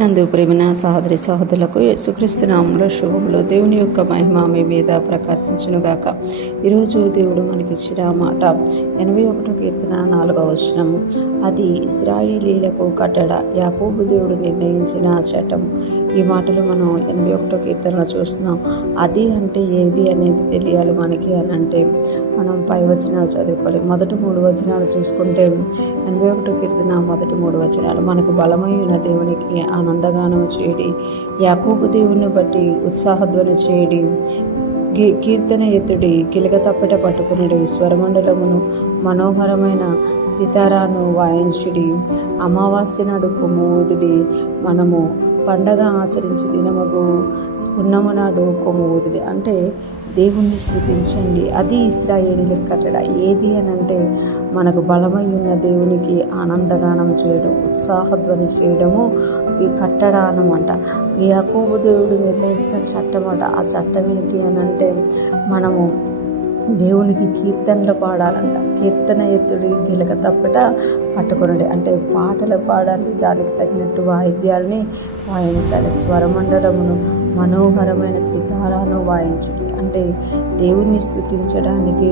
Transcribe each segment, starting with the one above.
నందు ప్రేమిన సహోదరి సహోదరులకు యేసుక్రీస్తు నామములో శుభములు. దేవుని యొక్క మహిమ మీ మీద ప్రకాశించునుగాక. ఈరోజు దేవుడు మనకి ఇచ్చిన మాట 81 కీర్తన 4వ వచనము. అది ఇశ్రాయేలీయులకు కట్టడ, యాకోబు దేవుడు నిర్ణయించిన చట్టం. ఈ మాటలు మనం 81 కీర్తనలో చూస్తున్నాం. అది అంటే ఏది అనేది తెలియాలి మనకి అని అంటే మనం పై వచనాలు చదువుకోవాలి. మొదటి 3 వచనాలు చూసుకుంటే 81 కీర్తన మొదటి 3 వచనాలు, మనకు బలమైన దేవునికి ఆనందగానం చేయడి, యాకోబు దేవుని బట్టి ఉత్సాహధ్వని చేయడి, కీర్తన ఎత్తుడి, కిలక తప్పట పట్టుకునుడి, స్వరమండలమును మనోహరమైన సితారాను వాయించుడి, అమావాస్య నాడు కొమ్ము ఊదుడి, మనము పండగ ఆచరించి దినమగు పున్నము నాడు కొమ్ము ఊదుడి. అంటే దేవుణ్ణి స్తుతించండి. అది ఇశ్రాయేలీయులకు కట్టడ. ఏది అని అంటే మనకు బలమై ఉన్న దేవునికి ఆనందగానం చేయడం, ఉత్సాహధ్వని చేయడము ఈ కట్టడ అన్నమాట. యాకోబు దేవుడు నిర్ణయించిన చట్టం అట. ఆ చట్టం ఏంటి అని అంటే మనము దేవునికి కీర్తనలు పాడాలంట. కీర్తన ఎత్తుడి, గిలక తప్పట పట్టుకొనుడి, అంటే పాటలు పాడాలి, దానికి తగినట్టు వాయిద్యాలని వాయించాలి. స్వరమండలమును మనోహరమైన సితారాను వాయించుడి, అంటే దేవుని స్తుతించడానికి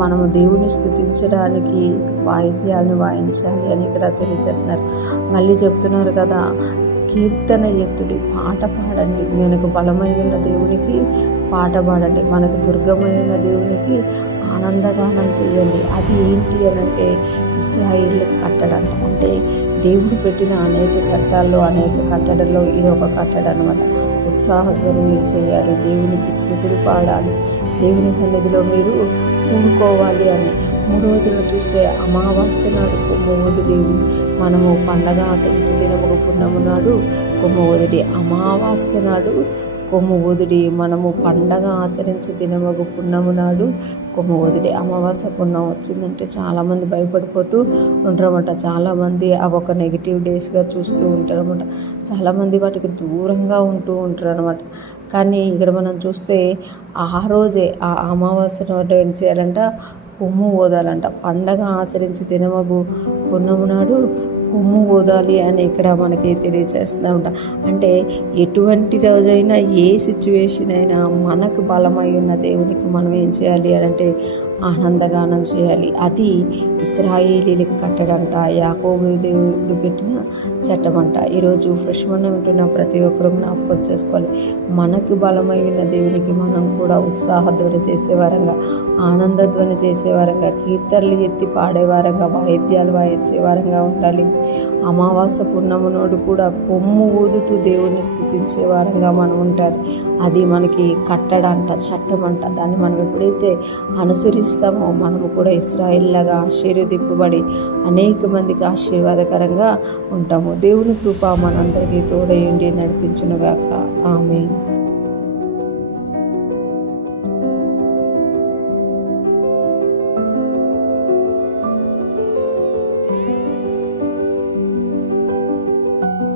మనము దేవుని స్తుతించడానికి వాయిద్యాలను వాయించాలి అని ఇక్కడ తెలియజేస్తున్నారు. మళ్ళీ చెప్తున్నారు కదా, కీర్తన ఎత్తుడి, పాట పాడండి. మనకు బలమై ఉన్న దేవునికి పాట పాడండి, మనకు దుర్గమైన దేవునికి ఆనందగానం చేయండి. అది ఏంటి అని అంటే ఇశ్రాయేలుకు కట్టడంట. అంటే దేవుడు పెట్టిన అనేక చట్టాల్లో, అనేక కట్టడల్లో ఇది ఒక కట్టడ అనమాట. ఉత్సాహధ్వని మీరు చేయాలి, దేవునికి స్తుతులు పాడాలి, దేవుని సన్నిధిలో మీరు కూడుకోవాలి అని. 3 రోజులను చూస్తే అమావాస్య నాడు కొమ్ము ఊదుడి, మనము పండగ ఆచరించి దినముకు పున్నము నాడు కొమ్ము ఊదుడి. అమావాస్య నాడు కొమ్ము ఊదుడి, మనము పండగ ఆచరించి దినమగు పున్నము నాడు కొమ్ము ఊదుడి. అమావాస్య పున్నం వచ్చిందంటే చాలామంది భయపడిపోతూ ఉంటారన్నమాట. చాలామంది అవి ఒక నెగిటివ్ డేస్గా చూస్తూ ఉంటారన్నమాట. చాలామంది వాటికి దూరంగా ఉంటూ ఉంటారు అనమాట. కానీ ఇక్కడ మనం చూస్తే ఆ రోజే, ఆ అమావాస్య నాడు ఏం చేయాలంట, కొమ్ము ఊదాలంట. పండగ ఆచరించి దినమగు పున్నము నాడు కొమ్ము ఊదాలి అని ఇక్కడ మనకి తెలియజేస్తుందంట. అంటే ఎటువంటి రోజైనా, ఏ సిచ్యువేషన్ అయినా మనకు బలమై ఉన్న దేవునికి మనం ఏం చేయాలి అని అంటే ఆనందగానం చేయాలి. అది ఇశ్రాయేలీయులకు కట్టడంట, యాకోబు దేవుడు పెట్టిన చట్టం అంట. ఈరోజు ఫ్రెష్ మనం ఉంటున్న ప్రతి ఒక్కరూ జ్ఞాపకం చేసుకోవాలి. మనకు బలమై ఉన్న దేవునికి మనం కూడా ఉత్సాహధ్వని చేసేవారంగా, ఆనందధ్వని చేసేవారంగా, కీర్తనలు ఎత్తి పాడేవారంగా, వాయిద్యాలు వాయించేవారంగా ఉండాలి. అమావాస్య పున్నము నాడు కూడా కొమ్ము ఊదుతూ దేవుని స్తుతించే వారంగా మనం ఉంటారు. అది మనకి కట్టడ అంట, చట్టం అంట. దాన్ని మనం ఎప్పుడైతే అనుసరిస్తామో మనము కూడా ఇశ్రాయేలులాగా ఆశీర్వదింపబడి అనేక మందికి ఆశీర్వాదకరంగా ఉంటాము. దేవుని కృప మనందరికీ తోడయుండి నడిపించునుగాక. ఆమేన్.